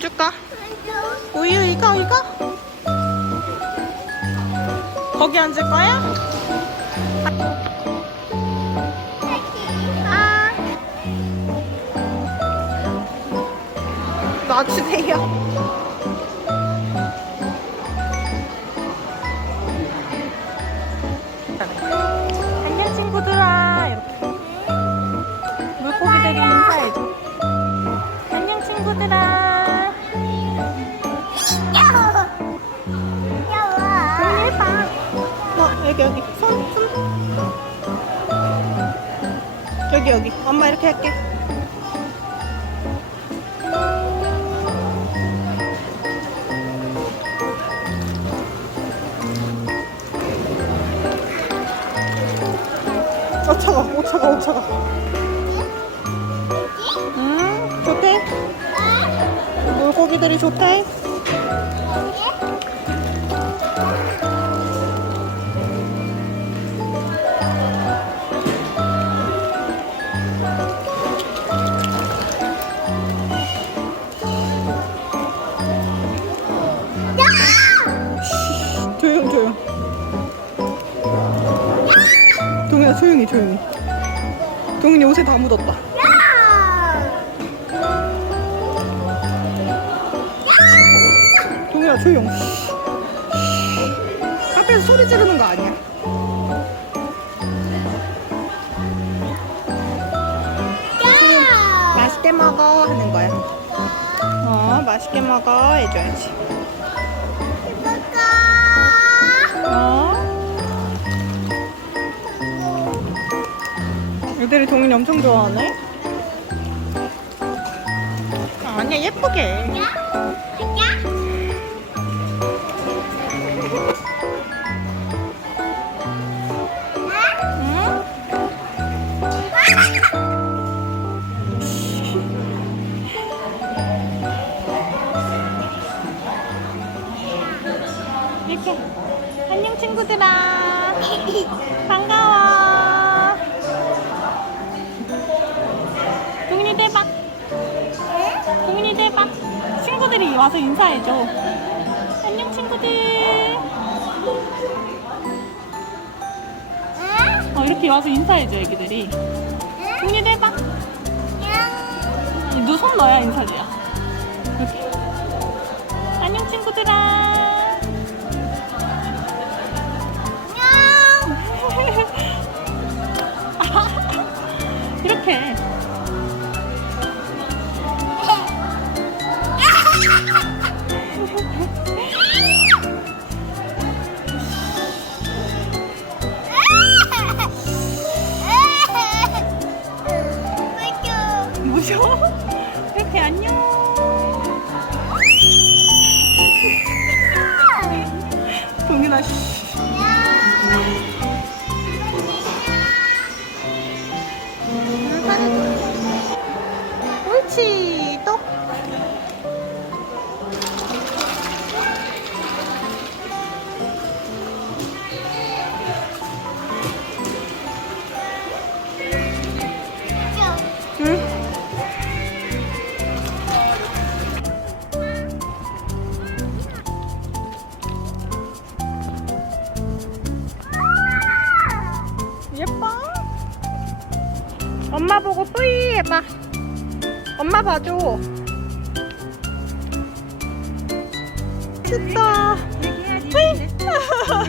줄까? 우유 이거 이거? 거기 앉을 거야? 아. 놔주세요. 여기 여기 손 손. 여기 여기 엄마 이렇게 할게. 어 차가, 오 차가, 오 차가. 음, 좋대. 물고기들이 좋대. 조용. 동현아 조용히, 조용히. 동현이 옷에 다 묻었다. 동현아 조용. 쉬. 앞에서 소리 지르는 거 아니야. 맛있게 먹어 하는 거야. 어, 맛있게 먹어 해줘야지. 애들이 동인이 엄청 좋아하네. 아니야 예쁘게. 안녕 친구들아 반가워 동인이 대박 친구들이 와서 인사해줘. 안녕 친구들. 어 이렇게 와서 인사해줘 애기들이. 동인이 대박 너손 넣어야 인사돼요. 이렇게. 안녕 친구들아. 이렇게 이렇게 안녕 동인아 씨. 엄마 뿌이 해봐 엄마 봐줘 뿌이 뿌이